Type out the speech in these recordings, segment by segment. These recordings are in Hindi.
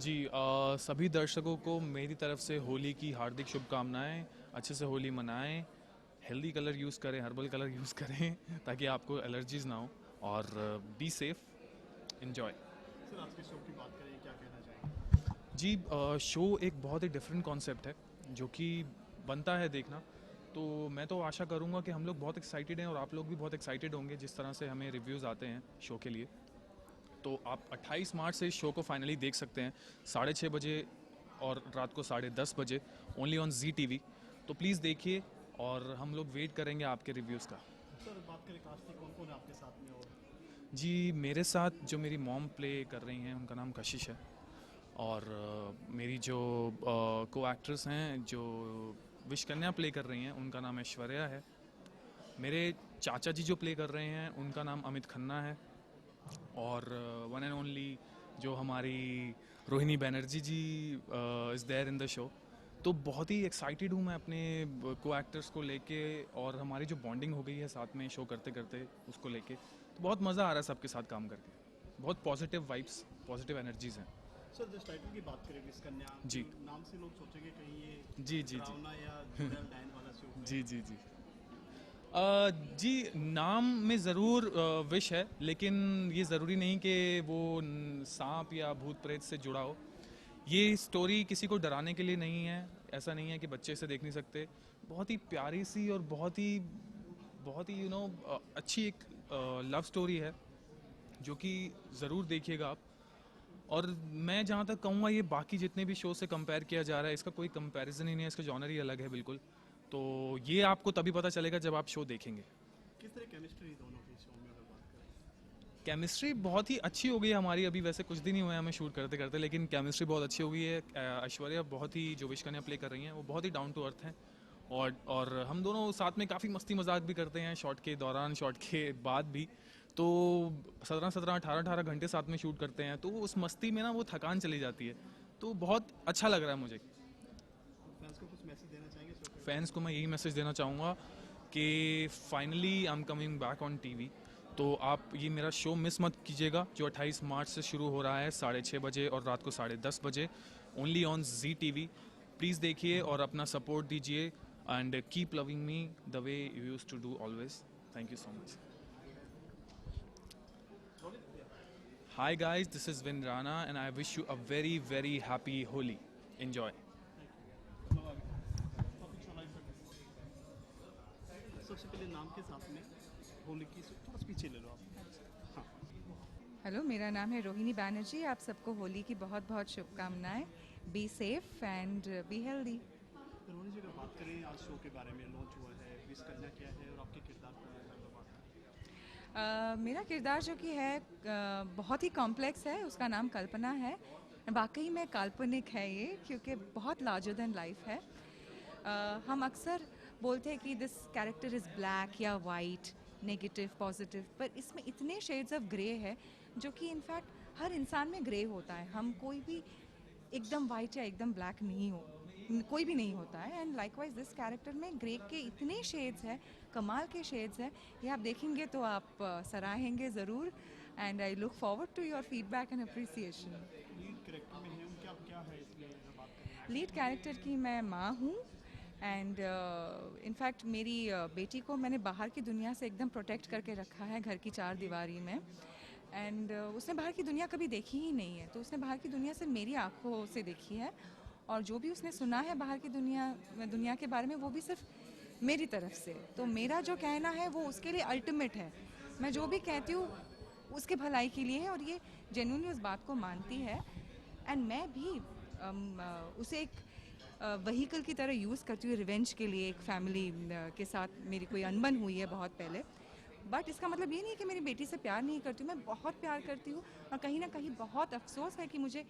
जी सभी दर्शकों को मेरी तरफ से होली की हार्दिक शुभकामनाएं। अच्छे से होली मनाएं, हेल्दी कलर यूज़ करें, हर्बल कलर यूज़ करें ताकि आपको एलर्जीज ना हो। और बी सेफ, इन्जॉय। सर आज के शो की बात करें, क्या कहना चाहेंगे? जी शो एक बहुत ही डिफरेंट कॉन्सेप्ट है जो कि बनता है देखना। तो मैं तो आशा करूंगा कि हम लोग बहुत एक्साइटेड हैं और आप लोग भी बहुत एक्साइटेड होंगे जिस तरह से हमें रिव्यूज़ आते हैं शो के लिए। तो आप 28 मार्च से इस शो को फाइनली देख सकते हैं, 6:30 बजे और रात को 10:30 बजे, ओनली ऑन जी टीवी। तो प्लीज़ देखिए और हम लोग वेट करेंगे आपके रिव्यूज़ का। सर बात करें कास्ट की, कौन कौन है आपके साथ में? और जी मेरे साथ जो मेरी मॉम प्ले कर रही हैं उनका नाम कशिश है। और मेरी जो को एक्ट्रेस हैं जो विश कन्या प्ले कर रही हैं उनका नाम ऐश्वर्या है। मेरे चाचा जी जो प्ले कर रहे हैं उनका नाम अमित खन्ना है। और वन एंड ओनली जो हमारी Rohini Banerjee ji is there in the show. तो बहुत ही एक्साइटेड हूँ मैं अपने को एक्टर्स को लेके, और हमारी जो बॉन्डिंग हो गई है साथ में शो करते करते उसको लेके, तो बहुत मज़ा आ रहा है सबके साथ काम करके। बहुत पॉजिटिव वाइब्स, पॉजिटिव एनर्जीज हैं। सर जिस टाइटल की बात करें, विश कन्या जी नाम से लोग सोचेंगे कहीं ये जी जी जी डरावना या चुड़ैल डायन वाला शो है। जी जी जी जी नाम में ज़रूर विश है, लेकिन ये ज़रूरी नहीं कि वो सांप या भूत प्रेत से जुड़ा हो। ये स्टोरी किसी को डराने के लिए नहीं है। ऐसा नहीं है कि बच्चे इसे देख नहीं सकते। बहुत ही प्यारी सी और बहुत ही अच्छी एक लव स्टोरी है जो कि ज़रूर देखिएगा आप। और मैं जहाँ तक कहूँगा, ये बाकी जितने भी शो से कंपेयर किया जा रहा है इसका कोई कंपैरिजन ही नहीं है, इसका जॉनर ही अलग है बिल्कुल। तो ये आपको तभी पता चलेगा जब आप शो देखेंगे। किस तरह केमिस्ट्री दोनों की शो में अगर बात करें? केमिस्ट्री बहुत ही अच्छी हो गई है हमारी। अभी वैसे कुछ दिन ही हुए हैं हमें शूट करते करते, लेकिन केमिस्ट्री बहुत अच्छी हो गई है। ऐश्वर्या बहुत ही, जो विश कन्या प्ले कर रही हैं, वो बहुत ही डाउन टू अर्थ हैं। और हम दोनों साथ में काफ़ी मस्ती मजाक भी करते हैं, शॉट के दौरान, शॉट के बाद भी। तो 17-17, 18-18 घंटे साथ में शूट करते हैं, तो उस मस्ती में ना वो थकान चली जाती है। तो बहुत अच्छा लग रहा है मुझे। फैंस को कुछ मैसेज देना चाहेंगे शो के बारे फैंस में? को मैं यही मैसेज देना चाहूँगा कि finally I am coming back on TV. तो आप ये मेरा शो मिस मत कीजिएगा जो 28 मार्च से शुरू हो रहा है 6:30 बजे और रात को 10:30 बजे, only on Zee TV. Please देखिए और अपना सपोर्ट दीजिए, and keep loving me the way you use to do always. Thank you so much. Hi guys, this is Vin Rana and I wish you a very very happy Holi. Enjoy. Thank you. Topic चला सबसे पहले नाम के साथ में होली की थोड़ा सा पीछे ले लो आप। हाँ। हेलो, मेरा नाम है रोहिणी बैनर्जी। आप सबको होली की बहुत बहुत शुभकामनाएं। Be safe and be healthy. Rohini ji अगर बात करें, आज शो के बारे में लॉन्च हुआ है, विश कन्या क्या है और आपके किरदार को अगर बात करें? मेरा किरदार जो कि है बहुत ही कॉम्प्लेक्स है। उसका नाम कल्पना है। वाकई में काल्पनिक है ये, क्योंकि बहुत लार्जर देन लाइफ है। हम अक्सर बोलते हैं कि दिस कैरेक्टर इज़ ब्लैक या वाइट, नेगेटिव पॉजिटिव, पर इसमें इतने शेड्स ऑफ ग्रे है जो कि इनफैक्ट हर इंसान में ग्रे होता है। हम कोई भी एकदम वाइट या एकदम ब्लैक नहीं हो, कोई भी नहीं होता है। एंड लाइकवाइज दिस कैरेक्टर में ग्रे के इतने शेड्स हैं, कमाल के शेड्स हैं। ये आप देखेंगे तो आप सराहेंगे ज़रूर। And I look forward to your feedback and appreciation. Lead character में है उनके, आप क्या है इसमें अगर बात करें? लीड कैरेक्टर की मैं माँ हूँ। एंड इनफैक्ट मेरी बेटी को मैंने बाहर की दुनिया से एकदम प्रोटेक्ट करके रखा है घर की चार दीवारी में। एंड उसने बाहर की दुनिया कभी देखी ही नहीं है, तो उसने बाहर की दुनिया से मेरी आंखों से देखी है। और जो भी उसने सुना है बाहर की दुनिया के बारे में, वो भी सिर्फ मेरी तरफ से। तो मेरा जो कहना है वो उसके लिए अल्टीमेट है। मैं जो भी कहती हूँ उसके भलाई के लिए है, और ये जेन्युइनली उस बात को मानती है। एंड मैं भी उसे एक वहीकल की तरह यूज़ करती हूँ रिवेंज के लिए। एक फैमिली के साथ मेरी कोई अनबन हुई है बहुत पहले, बट इसका मतलब ये नहीं कि मेरी बेटी से प्यार नहीं करती हूँ। मैं बहुत प्यार करती हूँ, और कहीं ना कहीं बहुत अफसोस है कि मुझे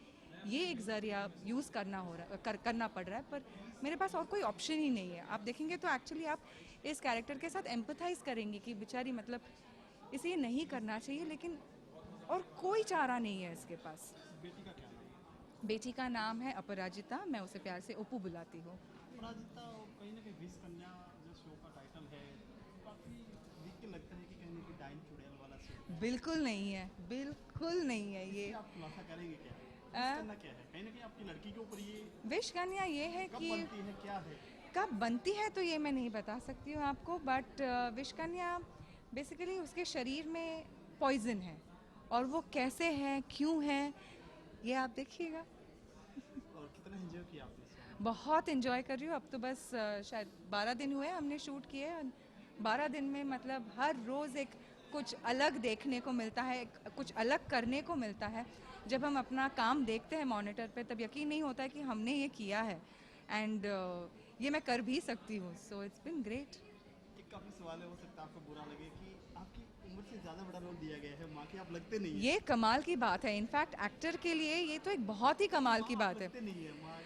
ये एक ज़रिया यूज़ करना पड़ रहा है। पर मेरे पास और कोई ऑप्शन ही नहीं है। आप देखेंगे तो एक्चुअली आप इस कैरेक्टर के साथ एम्पथाइज करेंगे कि बेचारी, मतलब इसे ये नहीं करना चाहिए, लेकिन और कोई चारा नहीं है इसके पास। बेटी का क्या नाम है? बेटी का नाम है अपराजिता। मैं उसे प्यार से अपू बुलाती हूँ। अपराजिता, और कहीं ना कहीं विश कन्या जो शो का टाइटल है, काफ़ी देख के लगता है कि कहीं ना कहीं डाइन चुड़ैल वाला शो है। बिल्कुल नहीं है, बिल्कुल नहीं है ये। इससे आप खुलासा करेंगे क्या? विश करना क्या है? कहीं ना कहीं आपकी लड़की के ऊपर ये विश कन्या ये है कब कि बनती है, क्या है? कब बनती है तो ये मैं नहीं बता सकती हूँ आपको, बट विश कन्या बेसिकली उसके शरीर में पॉइजन है, और वो कैसे है, क्यों है, ये आप देखिएगा। और कितना एंजॉय किया आपने इस film बहुत इन्जॉय कर रही हूँ। अब तो बस शायद 12 दिन हुए हमने शूट किए। 12 दिन में मतलब हर रोज़ एक कुछ अलग देखने को मिलता है, कुछ अलग करने को मिलता है। जब हम अपना काम देखते हैं मॉनिटर पे तब यकीन नहीं होता है कि हमने ये किया है, एंड ये मैं कर भी सकती हूँ। So it's been great. एक काफी सवाल है, हो सकता है आपको बुरा लगे कि आपकी उम्र से ज्यादा बड़ा रोल दिया गया है, माँ की आप लगते नहीं है। ये कमाल की बात है। इनफैक्ट एक्टर के लिए ये तो एक बहुत ही कमाल की माँ आप बात है। लगते नहीं है माँ।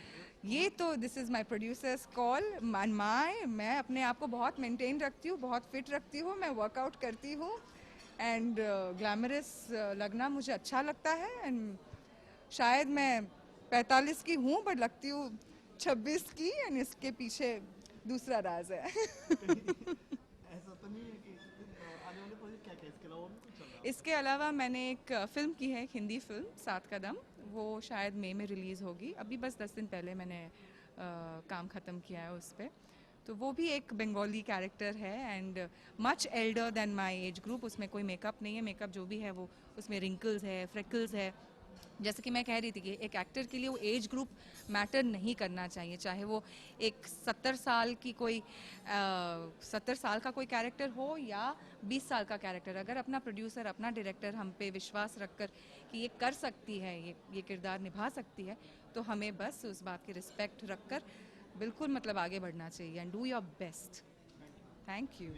ये तो this is my producers call. मैं अपने आप को बहुत मेंटेन रखती हूँ, बहुत फिट रखती हूँ, मैं वर्कआउट करती हूँ, एंड ग्लैमरस लगना मुझे अच्छा लगता है। एंड शायद मैं 45 की हूँ बट लगती हूँ 26 की, एंड इसके पीछे दूसरा राज है। ऐसा तो नहीं है कि आने वाले प्रोजेक्ट क्या क्या इसके अलावा भी कुछ चल रहा है? इसके अलावा मैंने एक फिल्म की है, एक हिंदी फिल्म, 7 कदम। वो शायद मई में रिलीज़ होगी। अभी बस 10 दिन पहले मैंने काम ख़त्म किया है उस पर। तो वो भी एक बंगाली कैरेक्टर है, and much elder than my age group. उसमें कोई मेकअप नहीं है, मेकअप जो भी है वो उसमें रिंकल्स है, फ्रेकल्स है। जैसे कि मैं कह रही थी कि एक एक्टर के लिए वो एज ग्रुप मैटर नहीं करना चाहिए, चाहे वो एक 70 साल की कोई 70 साल का कोई कैरेक्टर हो या 20 साल का कैरेक्टर। अगर अपना प्रोड्यूसर, अपना डायरेक्टर हम पे विश्वास रखकर कि ये कर सकती है, ये किरदार निभा सकती है, तो हमें बस उस बात की रिस्पेक्ट रखकर बिल्कुल मतलब आगे बढ़ना चाहिए, and do your best. Thank you.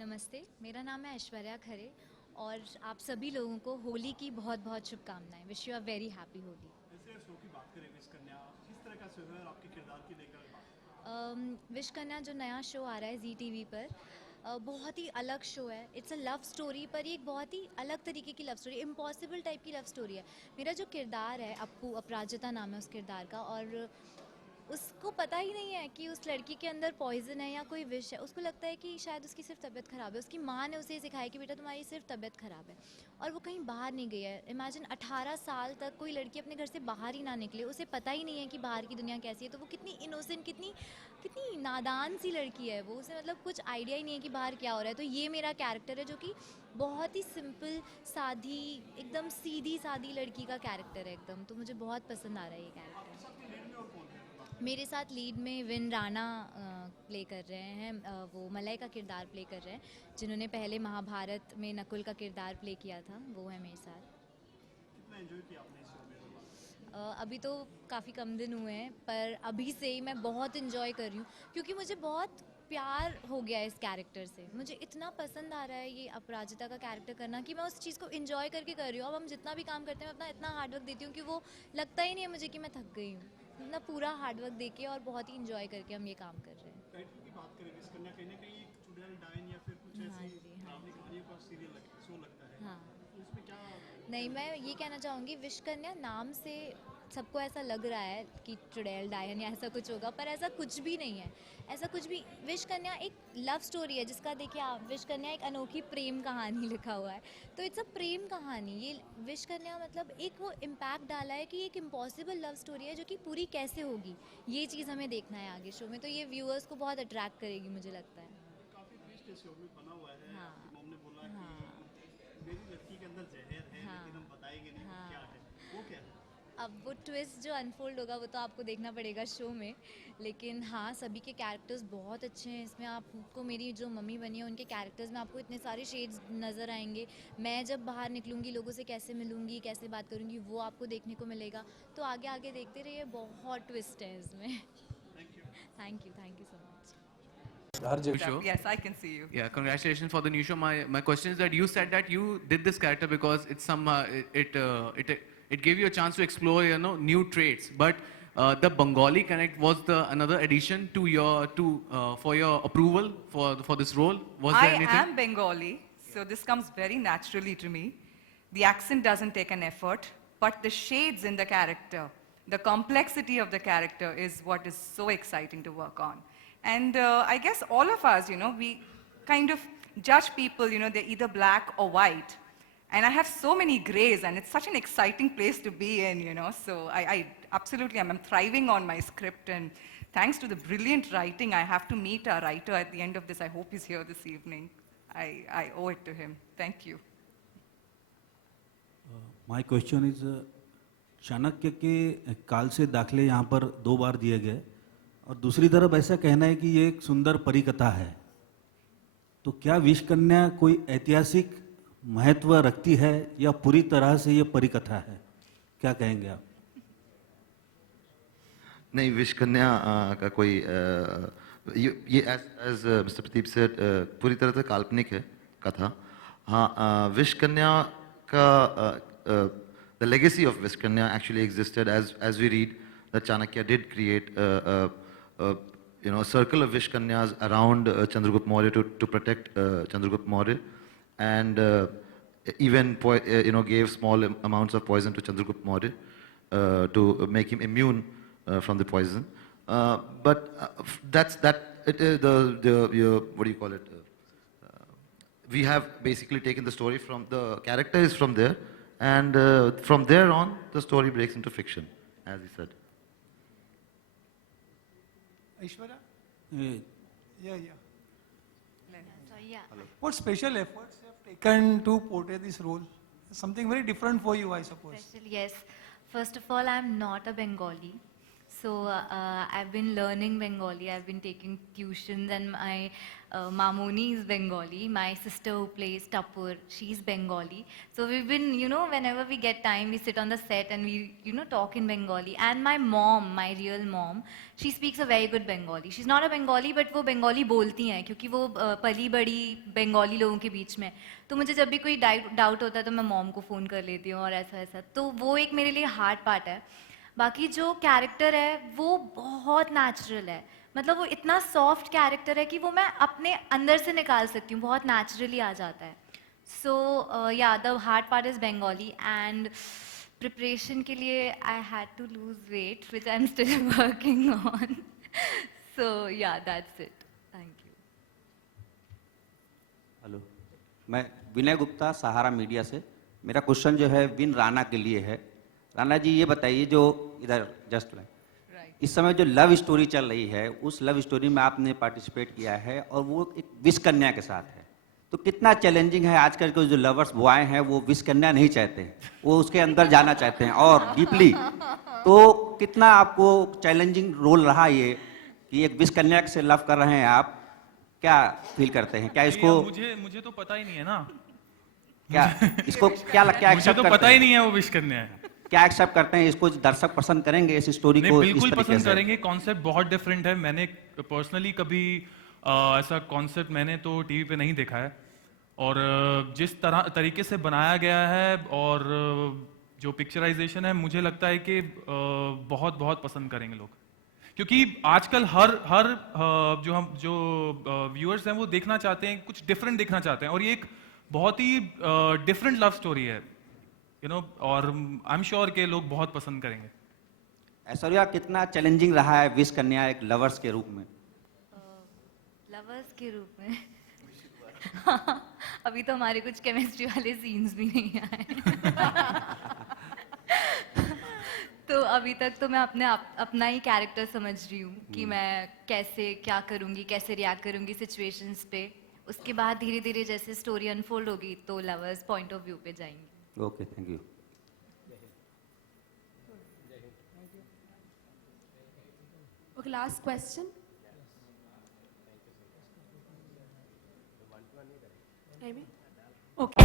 नमस्ते, मेरा नाम है ऐश्वर्या खरे और आप सभी लोगों को होली की बहुत बहुत शुभकामनाएं। Wish you a very happy Holi. जैसे शो की बात करें, विश कन्या किस तरह का शो है और आपके किरदार की लेकर बात? विश कन्या जो नया शो आ रहा है जी टीवी पर, बहुत ही अलग शो है। इट्स अ लव स्टोरी, पर ये एक बहुत ही अलग तरीके की लव स्टोरी, इम्पॉसिबल टाइप की लव स्टोरी है। मेरा जो किरदार है अप्पू, अपराजिता नाम है उस किरदार का, और उसको पता ही नहीं है कि उस लड़की के अंदर पॉइजन है या कोई विष है। उसको लगता है कि शायद उसकी सिर्फ तबीयत ख़राब है। उसकी माँ ने उसे सिखाया कि बेटा तुम्हारी सिर्फ तबीयत ख़राब है, और वो कहीं बाहर नहीं गई है। इमेजिन 18 साल तक कोई लड़की अपने घर से बाहर ही ना निकले, उसे पता ही नहीं है कि बाहर की दुनिया कैसी है। तो वो कितनी इनोसेंट, कितनी कितनी नादान सी लड़की है वो, उसे मतलब कुछ आइडिया ही नहीं है कि बाहर क्या हो रहा है। तो ये मेरा कैरेक्टर है जो कि बहुत ही सिंपल, सादी, एकदम सीधी सादी लड़की का कैरेक्टर है एकदम। तो मुझे बहुत पसंद आ रहा है ये कैरेक्टर। मेरे साथ लीड में विन राणा प्ले कर रहे हैं, वो मलय का किरदार प्ले कर रहे हैं, जिन्होंने पहले महाभारत में नकुल का किरदार प्ले किया था, वो है मेरे साथ। कितना एंजॉय किया आपने इस शो में? अभी तो काफ़ी कम दिन हुए हैं, पर अभी से ही मैं बहुत इन्जॉय कर रही हूँ, क्योंकि मुझे बहुत प्यार हो गया है इस कैरेक्टर से। मुझे इतना पसंद आ रहा है ये अपराजिता का कैरेक्टर करना कि मैं उस चीज़ को इन्जॉय करके कर रही हूँ। अब हम जितना भी काम करते हैं, मैं अपना इतना हार्डवर्क देती हूँ कि वो लगता ही नहीं है मुझे कि मैं थक गई हूँ। अपना पूरा हार्डवर्क देके और बहुत ही इन्जॉय करके हम ये काम कर रहे हैं। टाइटल की बात करें, विश कन्या कहीं ना कहीं एक चुड़ैल डायन या फिर कुछ हाँ ऐसी जी, हाँ डरावनी कहानियों का सीरियल शो लगता है। हाँ। तो इसमें क्या? नहीं, मैं ये कहना चाहूँगी, विश कन्या नाम से सबको ऐसा लग रहा है कि चुड़ैल डायन या ऐसा कुछ होगा, पर ऐसा कुछ भी नहीं है। ऐसा कुछ भी, विश कन्या एक लव स्टोरी है, जिसका देखिए आप, विश कन्या एक अनोखी प्रेम कहानी लिखा हुआ है। तो इट्स अ प्रेम कहानी। ये विश कन्या मतलब एक वो इम्पैक्ट डाला है कि एक इम्पॉसिबल लव स्टोरी है जो कि पूरी कैसे होगी, ये चीज़ हमें देखना है आगे शो में। तो ये व्यूअर्स को बहुत अट्रैक्ट करेगी, मुझे लगता है। काफी ट्विस्ट इस शो में बना हुआ है। हाँ। आपकी मॉम ने बोला हाँ। कि मेरी लड़की के अंदर जहर है, हाँ। लेकिन हम बताएंगे नहीं हाँ। कि क्या है। वो क्या है? अब वो ट्विस्ट जो अनफोल्ड होगा वो तो आपको देखना पड़ेगा शो में, लेकिन हाँ सभी के कैरेक्टर्स बहुत अच्छे हैं इसमें। आपको मेरी जो मम्मी बनी है उनके कैरेक्टर्स में आपको इतने सारे शेड्स नज़र आएंगे। मैं जब बाहर निकलूँगी लोगों से कैसे मिलूँगी, कैसे बात करूँगी, वो आपको देखने को मिलेगा। तो आगे आगे देखते रहिए, बहुत ट्विस्ट है इसमें। Thank you so much. Show. Yes, I can see you. Yeah, congratulations for the new show. My question is that you said that you did this character because it's it gave you a chance to explore new traits. But the Bengali connect was the another addition to for your approval for this role. Was there anything? I am Bengali, so this comes very naturally to me. The accent doesn't take an effort, but the shades in the character, the complexity of the character is what is so exciting to work on. And I guess all of us, we kind of judge people, they're either black or white. And I have so many grays, and it's such an exciting place to be in, So I absolutely am. I'm thriving on my script, and thanks to the brilliant writing, I have to meet our writer at the end of this. I hope he's here this evening. I owe it to him. Thank you. My question is, Chanakya के काल से दाखले यहाँ पर 2 बार दिए गए, और दूसरी तरफ ऐसा कहना है कि ये एक सुंदर परिकथा है। तो क्या विषकन्या कोई ऐतिहासिक महत्व रखती है या पूरी तरह से ये परिकथा है? क्या कहेंगे आप? नहीं, विषकन्या का कोई ये एज मिस्टर प्रदीप सेड पूरी तरह से काल्पनिक है कथा। हाँ, विषकन्या का the legacy of Vishkanya actually existed as we read that Chanakya did create a circle of Vishkanyas around Chandragupta Maurya to protect Chandragupta Maurya, and even gave small amounts of poison to Chandragupta Maurya to make him immune from the poison. But that's it is the what do you call it? We have basically taken the story from the character is from there. And from there on, the story breaks into fiction, as he said. Aishwarya? Yeah. Yeah. What special efforts you have taken to portray this role? Something very different for you, I suppose. Special, yes. First of all, I'm not a Bengali. So I've been learning Bengali. I've been taking tuitions, and my Mamoni is Bengali. My sister who plays Tapur, she's Bengali. So we've been, whenever we get time, we sit on the set and we, talk in Bengali. And my mom, my real mom, she speaks a very good Bengali. She's not a Bengali, but वो Bengali बोलती हैं क्योंकि वो पली बड़ी Bengali लोगों के बीच में। तो मुझे जब भी कोई डाउट होता है तो मैं मॉम को फ़ोन कर लेती हूँ और ऐसा। तो वो एक मेरे लिए हार्ड पार्ट है। बाकी जो कैरेक्टर है वो बहुत नेचुरल है, मतलब वो इतना सॉफ्ट कैरेक्टर है कि वो मैं अपने अंदर से निकाल सकती हूँ, बहुत नेचुरली आ जाता है। So yeah the hard part is Bengali, and preparation के लिए I had to lose weight which I am still working on. So yeah that's it, thank you. Hello, मैं विनय गुप्ता, सहारा मीडिया से। मेरा क्वेश्चन जो है विन राणा के लिए है। राणा जी, ये बताइए, जो इधर जस्ट इस समय जो लव स्टोरी चल रही है, उस लव स्टोरी में आपने पार्टिसिपेट किया है और वो एक विषकन्या के साथ है, तो कितना चैलेंजिंग है? आजकल के जो लवर्स बॉय हैं वो विषकन्या नहीं चाहते हैं, वो उसके अंदर जाना चाहते हैं और डीपली। तो कितना आपको चैलेंजिंग रोल रहा ये कि एक विषकन्या से लव कर रहे हैं आप? क्या फील करते हैं? क्या इसको मुझे तो पता ही नहीं है ना, क्या इसको क्या मुझे तो पता ही नहीं है वो विषकन्या है। क्या एक्सेप्ट करते हैं? इसको दर्शक पसंद करेंगे इस स्टोरी को? बिल्कुल पसंद करेंगे। कॉन्सेप्ट बहुत डिफरेंट है। मैंने पर्सनली कभी ऐसा कॉन्सेप्ट मैंने तो टीवी पे नहीं देखा है, और जिस तरीके से बनाया गया है और जो पिक्चराइजेशन है, मुझे लगता है कि बहुत पसंद करेंगे लोग, क्योंकि आजकल हर जो व्यूअर्स हैं वो देखना चाहते हैं, कुछ डिफरेंट देखना चाहते हैं, और ये एक बहुत ही डिफरेंट लव स्टोरी है, और आई एम श्योर के लोग बहुत पसंद करेंगे। ऐश्वर्या, कितना चैलेंजिंग रहा है विषकन्या एक लवर्स के रूप में? लवर्स के रूप में अभी तो हमारे कुछ केमिस्ट्री वाले सीन्स भी नहीं आए तो अभी तक तो मैं अपना ही कैरेक्टर समझ रही हूँ कि मैं कैसे क्या करूँगी, कैसे रिएक्ट करूँगी सिचुएशंस पे। उसके बाद धीरे धीरे जैसे स्टोरी अनफोल्ड होगी तो लवर्स पॉइंट ऑफ व्यू पे जाएंगे। Okay, thank you. Okay, last question. Amy? Okay.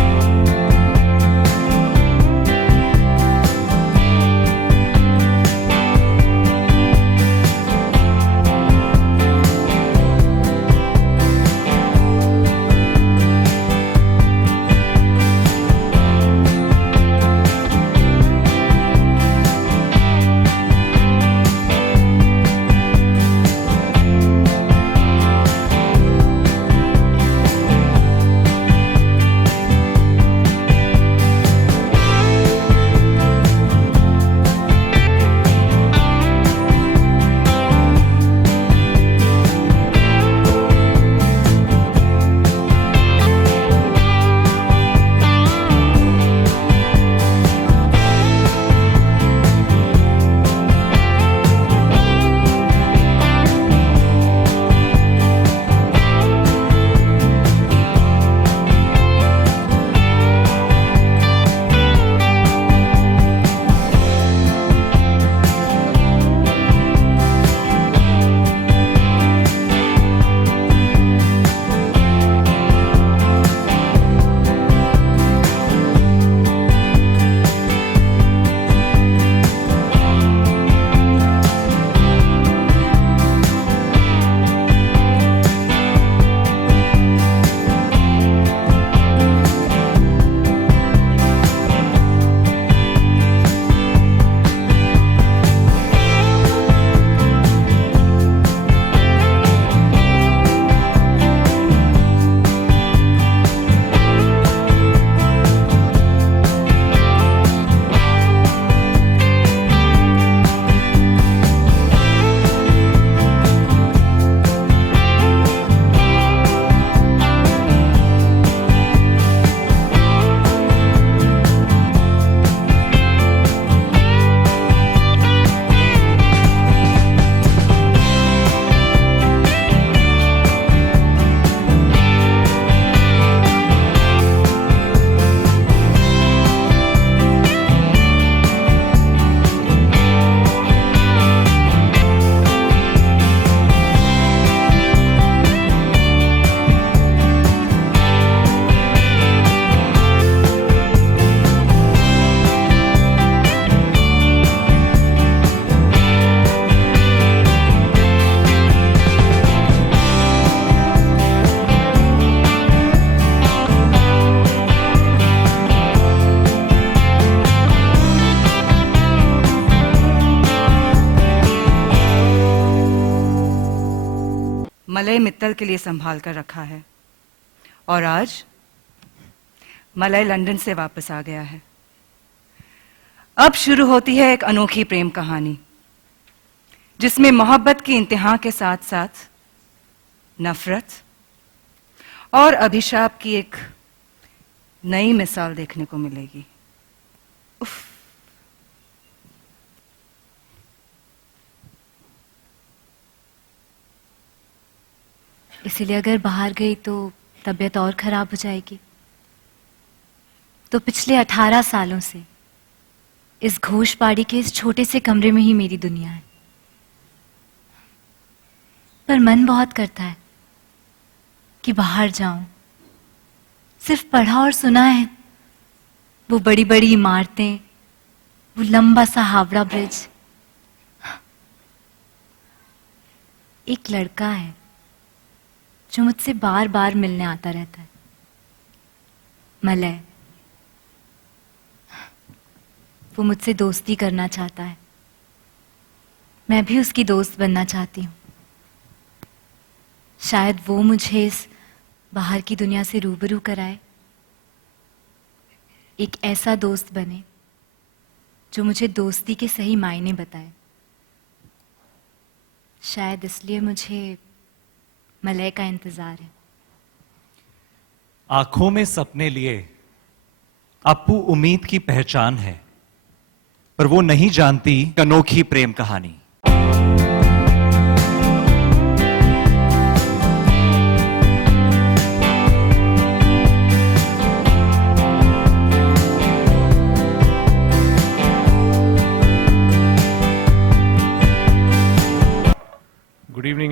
Malay Mittal के लिए संभाल कर रखा है और आज मलय लंदन से वापस आ गया है। अब शुरू होती है एक अनोखी प्रेम कहानी जिसमें मोहब्बत की इंतहा के साथ साथ नफरत और अभिशाप की एक नई मिसाल देखने को मिलेगी। उफ। इसीलिए अगर बाहर गई तो तबीयत और ख़राब हो जाएगी। तो पिछले 18 सालों से इस घोषपाड़ी के इस छोटे से कमरे में ही मेरी दुनिया है। पर मन बहुत करता है कि बाहर जाऊं। सिर्फ पढ़ा और सुना है, वो बड़ी बड़ी इमारतें, वो लंबा सा हावड़ा ब्रिज। एक लड़का है जो मुझसे बार बार मिलने आता रहता है, मलय। वो मुझसे दोस्ती करना चाहता है, मैं भी उसकी दोस्त बनना चाहती हूँ। शायद वो मुझे इस बाहर की दुनिया से रूबरू कराए, एक ऐसा दोस्त बने जो मुझे दोस्ती के सही मायने बताए। शायद इसलिए मुझे मलय का इंतजार है। आंखों में सपने लिए अप्पू उम्मीद की पहचान है, पर वो नहीं जानती अनोखी प्रेम कहानी।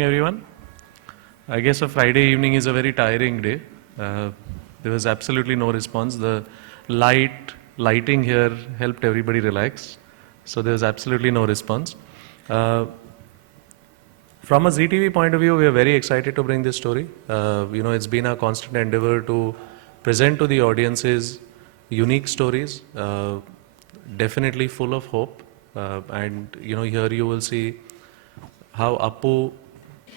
morning, everyone. I guess a Friday evening is a very tiring day. There was absolutely no response. The lighting here helped everybody relax. So there was absolutely no response. From a ZTV point of view, we are very excited to bring this story. It's been a constant endeavor to present to the audiences unique stories, definitely full of hope. And here you will see how Appu,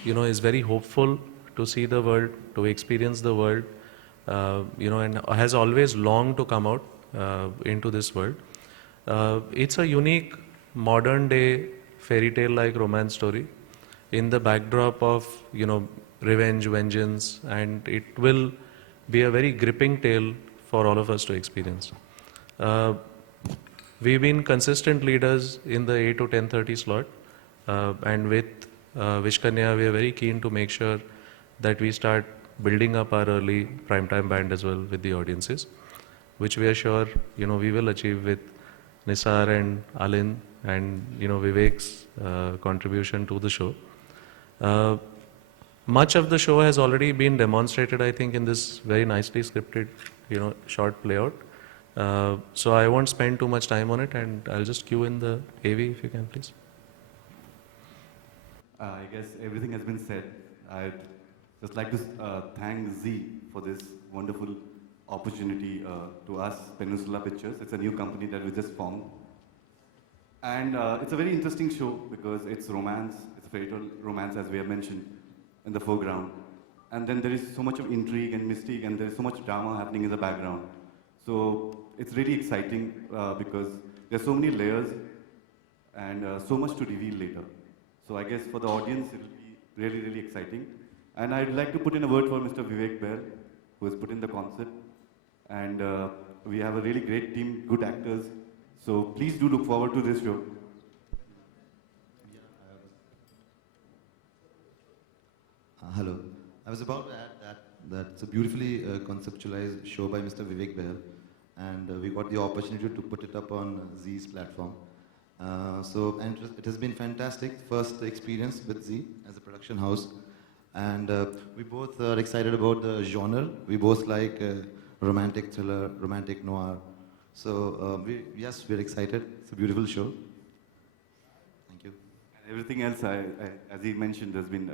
is very hopeful to see the world, to experience the world, and has always longed to come out into this world. It's a unique modern day fairy tale like romance story in the backdrop of, revenge, vengeance, and it will be a very gripping tale for all of us to experience. We've been consistent leaders in the 8 to 10:30 slot, and with Wish Kanya, we are very keen to make sure that we start building up our early primetime band as well with the audiences, which we are sure, we will achieve with Nisar and Alin and, Vivek's contribution to the show. Much of the show has already been demonstrated, I think, in this very nicely scripted, short playout. So I won't spend too much time on it, and I'll just cue in the AV if you can, please. I guess everything has been said. I'd just like to thank Z for this wonderful opportunity to us, Peninsula Pictures. It's a new company that we just formed. And it's a very interesting show because it's romance, it's a fairy tale romance, as we have mentioned, in the foreground. And then there is so much of intrigue and mystique, and there's so much drama happening in the background. So it's really exciting because there's so many layers and so much to reveal later. So I guess for the audience, it will be really, really exciting. And I'd like to put in a word for Mr. Vivek Bair, who has put in the concept. And we have a really great team, good actors. So please do look forward to this show. Hello. I was about to add that it's a beautifully conceptualized show by Mr. Vivek Bair, and we got the opportunity to put it up on Z's platform. And it has been fantastic, first experience with Z as a production house, and we both are excited about the genre. We both like romantic thriller, romantic noir. So we're excited. It's a beautiful show. Thank you. And everything else, as he mentioned, has been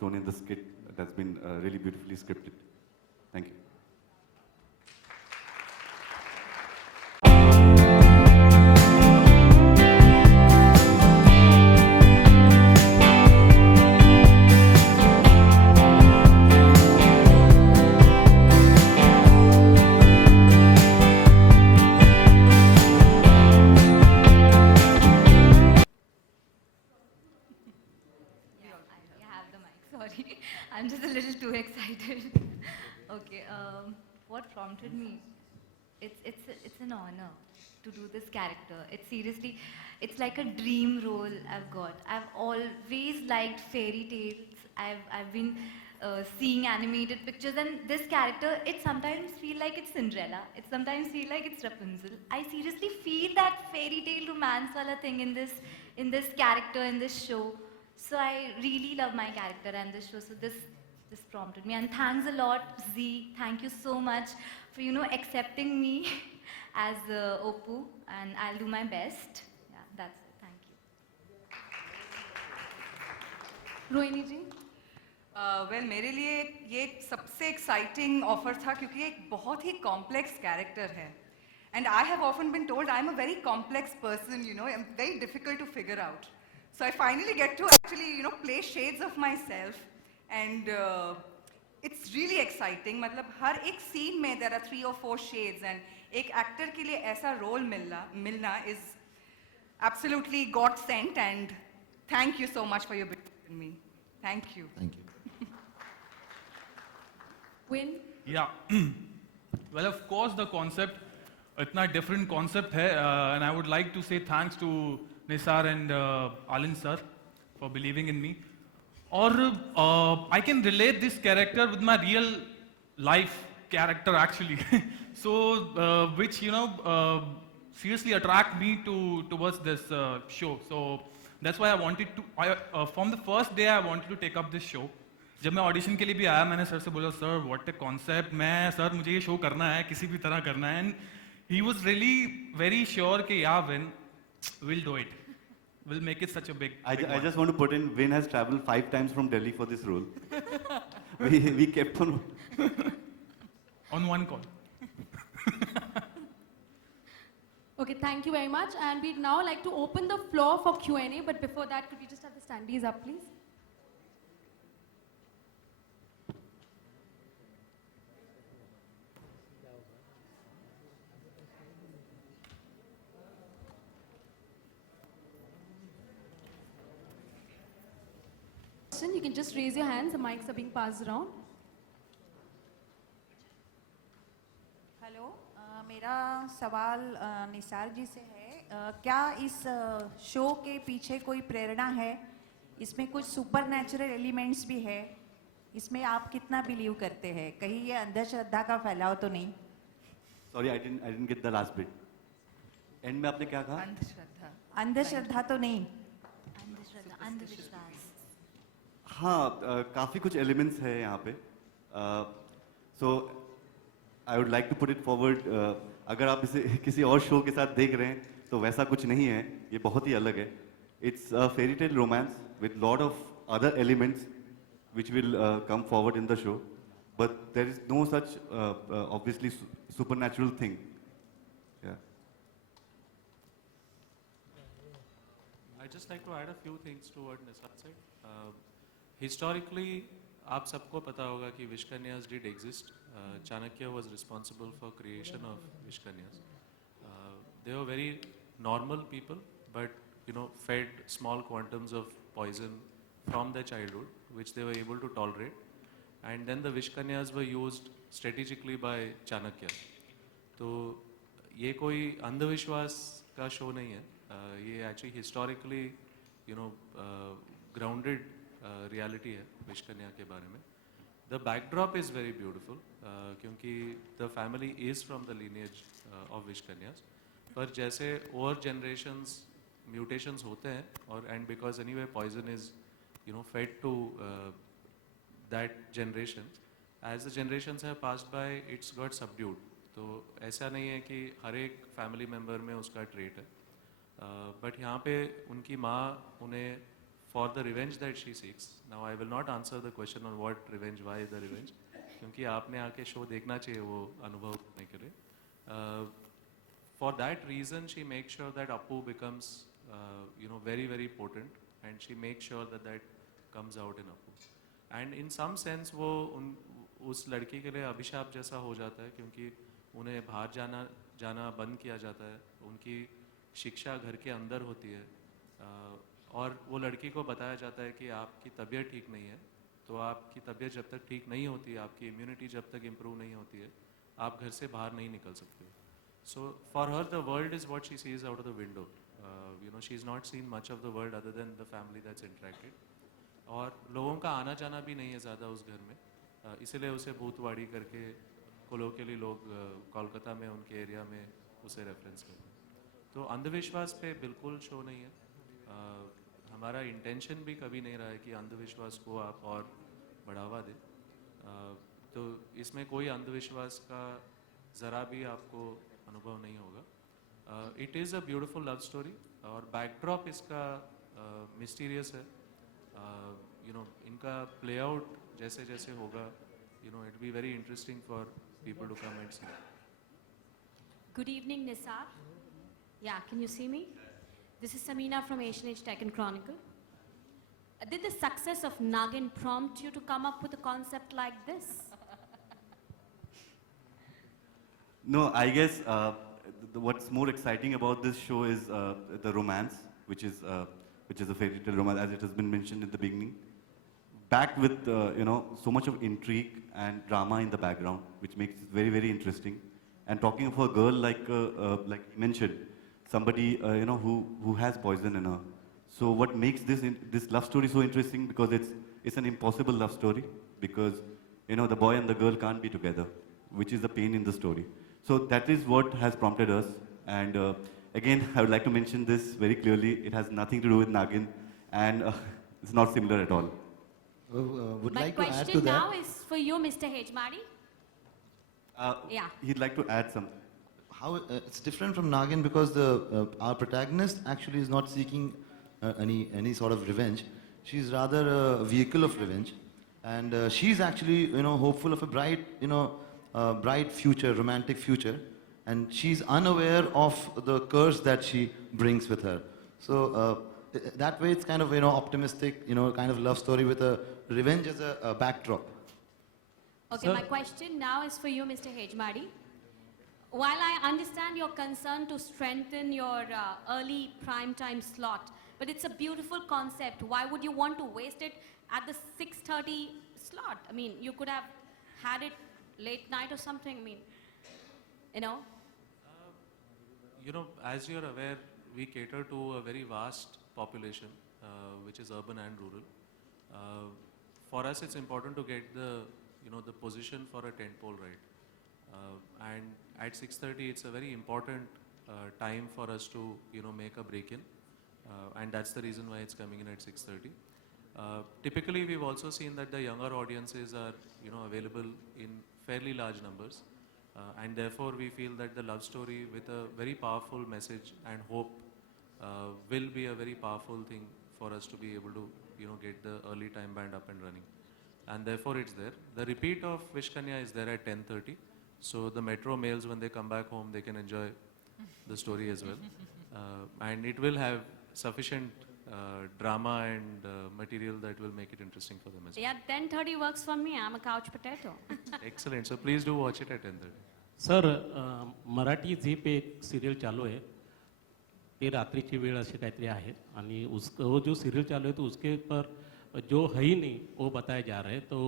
shown in the skit. That's been really beautifully scripted. Thank you. Sorry, I'm just a little too excited. Okay, what prompted me? It's an honor to do this character. It's like a dream role I've got. I've always liked fairy tales. I've been seeing animated pictures, and this character, it sometimes feel like it's Cinderella. It sometimes feel like it's Rapunzel. I seriously feel that fairy tale romance wala thing in this character, in this show. So I really love my character and this show. So this prompted me. And thanks a lot, Z. Thank you so much for, accepting me as Oppu. And I'll do my best. Yeah, that's it. Thank you. Rohini ji well मेरे लिए ये सबसे एक्साइटिंग ऑफर था क्योंकि ये एक बहुत ही कॉम्प्लेक्स कैरेक्टर है and I have often been told I am a very complex person I am very difficult to figure out so I finally get to actually play shades of my self and it's really exciting मतलब हर एक सीन में there are 3 or 4 shades and एक एक्टर के लिए ऐसा रोल मिलना is absolutely god sent and thank you so much for your believe in me thank you Win? Yeah. Well, of course, the concept, itna different concept hai, and I would like to say thanks to Nisar and Alin sir for believing in me. Or I can relate this character with my real life character actually. So, which seriously attract me towards this show. So, that's why I wanted to from the first day I wanted to take up this show. जब मैं ऑडिशन के लिए भी आया मैंने सर से बोला सर व्हाट ए कॉन्सेप्ट, मैं सर मुझे ये शो करना है, किसी भी तरह करना है. And he was really very sure कि या win will do it, will make it such a big. I just want to put in, Vin has traveled 5 times from Delhi for this role. we kept on one call. Okay, thank you very much. And we'd now like to open the floor for Q&A. But before that, could we just have the standees up, please? You can just raise your hands. The mics are being passed around. Hello, मेरा सवाल निसार जी से है. क्या इस शो के पीछे कोई प्रेरणा है? इसमें कुछ सुपर नेचुरल एलिमेंट्स भी है. इसमें आप कितना बिलीव करते हैं? कहीं ये अंधश्रद्धा का फैलाव तो नहीं? Sorry, I didn't get the last bit. End में आपने क्या कहा? अंधश्रद्धा तो नहीं? अंधविश्वास. हाँ, काफ़ी कुछ एलिमेंट्स है यहाँ पे. So I would like to put it forward. अगर आप इसे किसी और शो के साथ देख रहे हैं तो वैसा कुछ नहीं है, ये बहुत ही अलग है. It's a fairy tale romance with lot of other elements which will come forward in the show, but there is no such obviously supernatural thing. Yeah. I'd just like to add a few things to what Nisar said. Historically, आप सबको पता होगा कि Vishkanyas did exist. Chanakya was responsible for creation of Vishkanyas. They were very normal people, but fed small quantums of poison from their childhood, which they were able to tolerate. And then the Vishkanyas were used strategically by Chanakya. तो ये कोई अंधविश्वास का शो नहीं है. ये actually historically, grounded reality है विश्कन्या के बारे में. The backdrop is very beautiful, क्योंकि the family is from the lineage of Vishkanyas. पर जैसे और generations mutations होते हैं और and because anyway poison is fed to that generation, as the generations have passed by it's got subdued. तो ऐसा नहीं है कि हर एक family member में उसका trait है. But यहाँ पे उनकी माँ उन्हें for the revenge that she seeks. Now I will not answer the question on what revenge, why the revenge, क्योंकि आपने आके show देखना चाहिए वो अनुभव करने के लिए. For that reason she makes sure that Appu becomes very very potent, and she makes sure that that comes out in Appu. And in some sense वो उस लड़की के लिए अभिशाप जैसा हो जाता है, क्योंकि उन्हें बाहर जाना बंद किया जाता है. उनकी शिक्षा घर के अंदर होती है, और वो लड़की को बताया जाता है कि आपकी तबीयत ठीक नहीं है, तो आपकी तबीयत जब तक ठीक नहीं होती, आपकी इम्यूनिटी जब तक इम्प्रूव नहीं होती है, आप घर से बाहर नहीं निकल सकते. So for her the world is what she sees out of the window. She is not seen much of the world other than the family that's interacted. और लोगों का आना जाना भी नहीं है ज़्यादा उस घर में, इसीलिए उसे भूतवाड़ी करके कोलोकियली लोग कोलकाता में उनके एरिया में उसे रेफरेंस करते हैं. तो अंधविश्वास पे बिल्कुल शो नहीं है. हमारा इंटेंशन भी कभी नहीं रहा है कि अंधविश्वास को आप और बढ़ावा दें. तो इसमें कोई अंधविश्वास का ज़रा भी आपको अनुभव नहीं होगा. It is a beautiful love story, और बैकड्रॉप इसका मिस्टीरियस है. इनका प्ले आउट जैसे जैसे होगा, it be very interesting for people to come and see. Good evening, Nisar. Yeah, can you see me? This is Samina from Asian Age Tech and Chronicle. Did the success of Nagin prompt you to come up with a concept like this? No, I guess what's more exciting about this show is the romance, which is a fairy tale romance, as it has been mentioned in the beginning, backed with so much of intrigue and drama in the background, which makes it very very interesting. And talking of a girl like you mentioned, somebody who has poison in her. So what makes this love story so interesting, because it's an impossible love story, because the boy and the girl can't be together, which is the pain in the story. So that is what has prompted us, and again, I would like to mention this very clearly. It has nothing to do with Nagin, and it's not similar at all. Would My like to add to question that. now is for you, Mr. Hejmari. Yeah. He'd like to add something. How it's different from Nagin because the our protagonist actually is not seeking any sort of revenge. She's rather a vehicle of revenge, and she's actually hopeful of a bright future, romantic future, and she's unaware of the curse that she brings with her. So that way, it's kind of optimistic, kind of love story with a revenge as a backdrop. Okay, my question now is for you, Mr. Hejmari. While I understand your concern to strengthen your early prime time slot, but it's a beautiful concept. Why would you want to waste it at the 6:30 slot? I mean, you could have had it late night or something. I mean, As you're aware, we cater to a very vast population, which is urban and rural. For us, it's important to get the position for a tentpole right. And at 6:30, it's a very important time for us to, make a break-in. And that's the reason why it's coming in at 6:30. Typically, we've also seen that the younger audiences are, available in fairly large numbers. And therefore, we feel that the love story with a very powerful message and hope will be a very powerful thing for us to be able to, get the early time band up and running. And therefore, it's there. The repeat of Wish Kanya is there at 10:30. So the metro males, when they come back home, they can enjoy the story as well. And it will have sufficient drama and material that will make it interesting for them as well. yeah, 10:30 works for me. I'm a couch potato. Excellent. So please do watch it at 10:30. Sir Marathi zip एक सिरियल चालू आहे ते रात्रीची वेळ अशी काहीतरी आहे आणि वो जो सीरियल चालू है तो उसके पर जो है ही नहीं वो बताया जा रहा है तो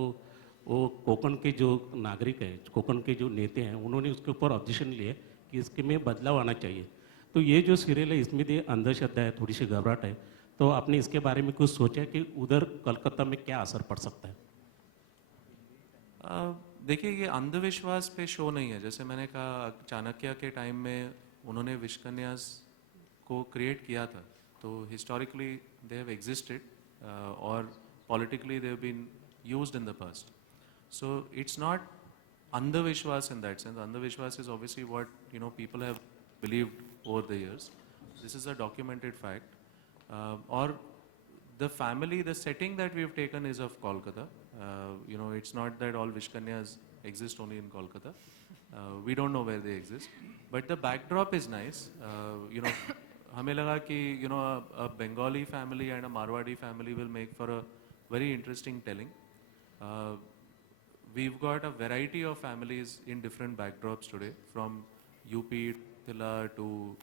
वो कोकण के जो नागरिक हैं कोकण के जो नेते हैं उन्होंने उसके ऊपर ऑब्जेक्शन लिए कि इसके में बदलाव आना चाहिए तो ये जो सीरियल है इसमें भी अंधश्रद्धा है थोड़ी सी घबराहट है तो आपने इसके बारे में कुछ सोचा कि उधर कलकत्ता में क्या असर पड़ सकता है? देखिए ये अंधविश्वास पे शो नहीं है जैसे मैंने कहा चाणक्य के टाइम में उन्होंने विश कन्यास को क्रिएट किया था तो हिस्टोरिकली दे हैव एग्जिस्टेड और politically they have been used in the past so it's not अंधविश्वास in that sense. Andhavishwas is obviously what people have believed over the years. This is a documented fact. Or the family, the setting that we've taken is of Kolkata. It's not that all Vishkanyas exist only in Kolkata. We don't know where they exist, but the backdrop is nice. हमें लगा कि a Bengali family and a Marwadi family will make for a very interesting telling. We've got a variety of families in different backdrops today, from UP, Tila to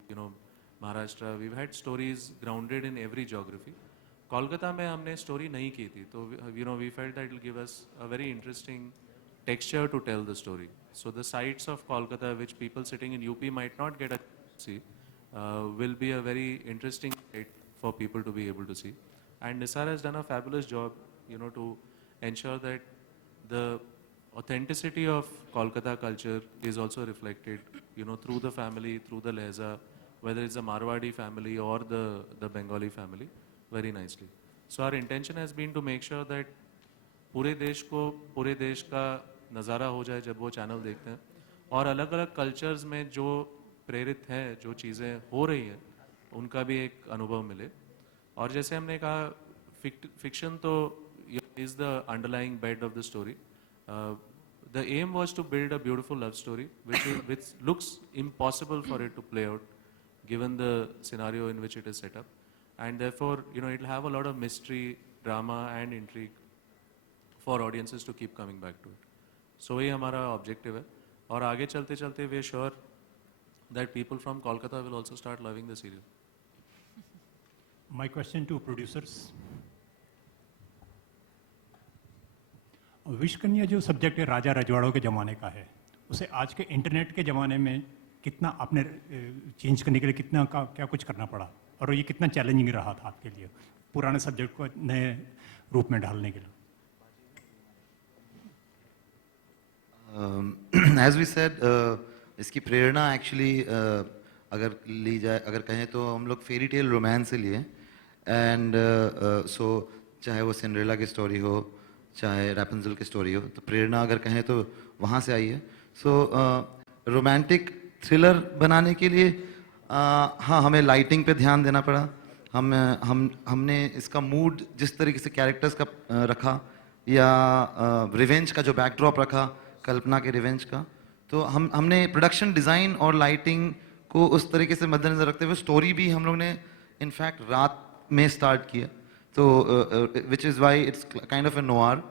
Maharashtra. We've had stories grounded in every geography. Kolkata में हमने story नहीं की थी, तो we felt that it will give us a very interesting texture to tell the story. So the sites of Kolkata, which people sitting in UP might not get a see, will be a very interesting site for people to be able to see. And Nisar has done a fabulous job, to ensure that the authenticity of Kolkata culture is also reflected, through the family, through the lehza, whether it's the Marwadi family or the Bengali family, very nicely. So our intention has been to make sure that पूरे देश का नज़ारा हो जाए जब वो चैनल देखते हैं और अलग अलग कल्चर्स में जो प्रेरित है जो चीज़ें हो रही हैं उनका भी एक अनुभव मिले और जैसे हमने कहा fiction तो is the underlying bed of the story. The aim was to build a beautiful love story which looks impossible for it to play out given the scenario in which it is set up, and therefore it'll have a lot of mystery, drama and intrigue for audiences to keep coming back to it. So ये हमारा objective है और आगे चलते चलते we are sure that people from Kolkata will also start loving the serial. My question to producers. Wish कन्या जो सब्जेक्ट है राजा रजवाड़ों के ज़माने का है उसे आज के इंटरनेट के ज़माने में कितना आपने चेंज करने के लिए कितना क्या कुछ करना पड़ा और ये कितना चैलेंजिंग रहा था आपके लिए पुराने सब्जेक्ट को नए रूप में ढालने के लिए? As we said, इसकी प्रेरणा actually अगर ली जाए, अगर कहें तो हम लोग फेरी टेल रोमांस से लिए। एंड सो चाहे वो सिंड्रेला की स्टोरी हो, चाहे रैपुंज़ल की स्टोरी हो, तो प्रेरणा अगर कहें तो वहाँ से आई है। सो रोमांटिक थ्रिलर बनाने के लिए हाँ, हमें लाइटिंग पे ध्यान देना पड़ा। हमने इसका मूड जिस तरीके से कैरेक्टर्स का रखा, या रिवेंज का जो बैकड्रॉप रखा, कल्पना के रिवेंज का, तो हमने प्रोडक्शन डिज़ाइन और लाइटिंग को उस तरीके से मद्देनजर रखते हुए स्टोरी भी हम लोग ने इनफैक्ट रात में स्टार्ट किया, तो which is why it's kind of a noir.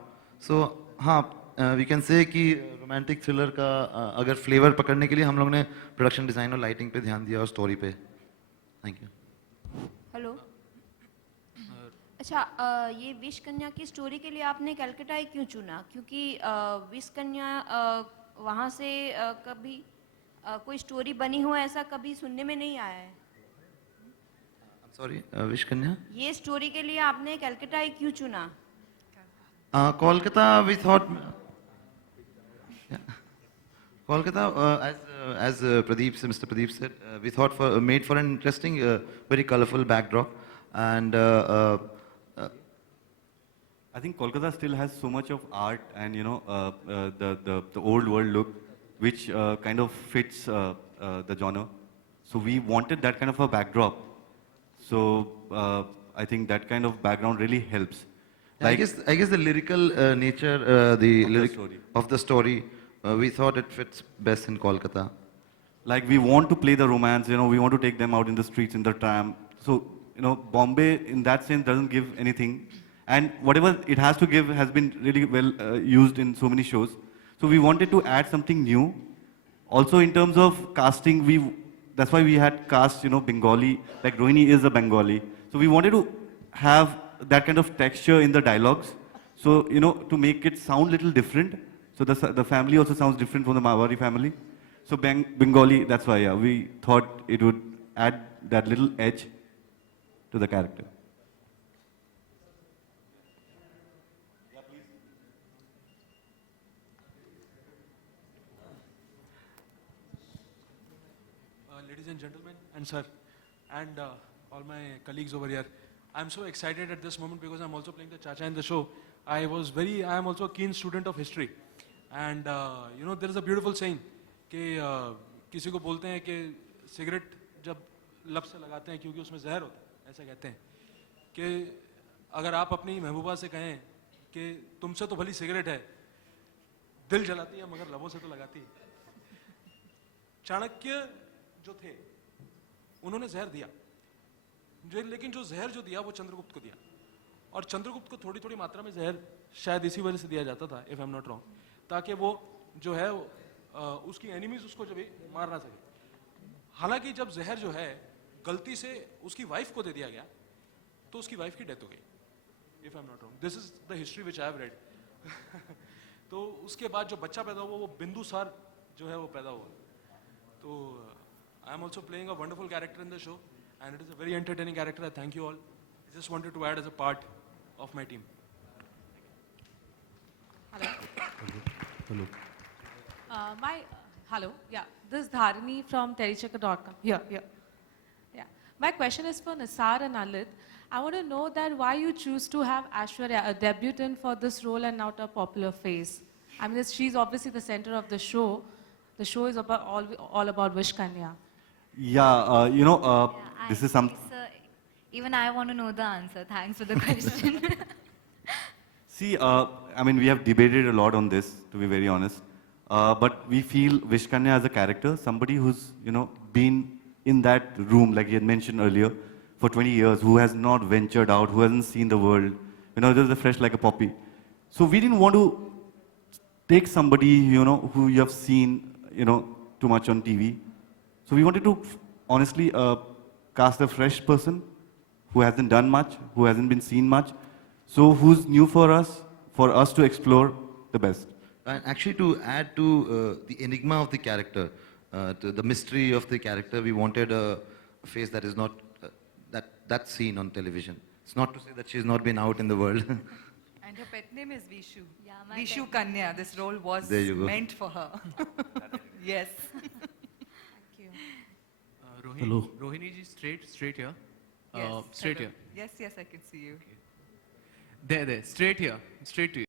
So हाँ, वी कैन से कि रोमांटिक थ्रिलर का अगर फ्लेवर पकड़ने के लिए हम लोग ने प्रोडक्शन डिज़ाइन और लाइटिंग पे ध्यान दिया और स्टोरी पे। Thank you. हेलो। अच्छा, ये विश कन्या की स्टोरी के लिए आपने कलकत्ता ही क्यों चुना? क्योंकि विश कन्या वहाँ से कभी कोई स्टोरी बनी हो ऐसा कभी सुनने में नहीं आया है। सॉरी, विश कन्या ये स्टोरी के लिए आपने कलकत्ता ही क्यों चुना? Kolkata, we thought Kolkata, as Mr. Pradeep said, we thought made for an interesting, very colorful backdrop, and I think Kolkata still has so much of art and the old world look, which kind of fits the genre. So we wanted that kind of a backdrop. So I think that kind of background really helps. I guess the lyrical nature, of the story. We thought it fits best in Kolkata. Like we want to play the romance, we want to take them out in the streets, in the tram. So, Bombay in that sense doesn't give anything. And whatever it has to give has been really well used in so many shows. So we wanted to add something new. Also in terms of casting, that's why we had cast, Bengali, like Rohini is a Bengali. So we wanted to have that kind of texture in the dialogues. So, to make it sound a little different. So the family also sounds different from the Marwari family. So Bengali, that's why we thought it would add that little edge to the character. Ladies and gentlemen, and sir, and all my colleagues over here, I'm so excited at this moment because I'm also playing the Chacha in the show. I am also a keen student of history. And there is a beautiful saying कि किसी को बोलते हैं कि सिगरेट जब लब से लगाते हैं क्योंकि उसमें जहर होता है, ऐसा कहते हैं कि अगर आप अपनी महबूबा से कहें कि तुमसे तो भली सिगरेट है, दिल जलाती है मगर लबों से तो लगाती है। चाणक्य जो थे उन्होंने जहर दिया, लेकिन जो जहर जो दिया वो चंद्रगुप्त को दिया, और चंद्रगुप्त को थोड़ी थोड़ी मात्रा में जहर शायद इसी वजह से दिया जाता था, if I am not wrong, ताकि वो जो है उसकी एनिमीज उसको जब मार ना सके। हालांकि जब जहर जो है गलती से उसकी वाइफ को दे दिया गया तो उसकी वाइफ की डेथ हो गई, if I am not wrong, this is the history which I have read. तो उसके बाद जो बच्चा पैदा हुआ वो बिंदुसार जो है वो पैदा हुआ। तो I am also playing a wonderful character in the show and it is a very entertaining character. I thank you all, I just wanted to add as a part of my team. Hello. Hello. Yeah, this is Dharini from Terichecker.com. Here. Yeah. My question is for Nisar and Alit. I want to know that why you choose to have Aishwarya, a debutant for this role and not a popular face. I mean, she's obviously the center of the show. The show is all about Wish Kanya. Yeah, this is something. Even I want to know the answer. Thanks for the question. See, we have debated a lot on this, to be very honest. But we feel Wish Kanya as a character, somebody who's, been in that room, like he had mentioned earlier, for 20 years, who has not ventured out, who hasn't seen the world, just fresh like a poppy. So we didn't want to take somebody, who you have seen, too much on TV. So we wanted to, honestly, cast a fresh person who hasn't done much, who hasn't been seen much. So who's new for us to explore the best. And actually to add to the enigma of the character, to the mystery of the character, we wanted a face that is not that's seen on television. It's not to say that she's not been out in the world. And her pet name is Vishu. Yeah, Vishu Kanya. This role was meant for her. Yes. Rohini Hello. Rohini ji, straight here. Yes, Straight hello. here. Yes, yes, I can see you. There, straight here, straight to you.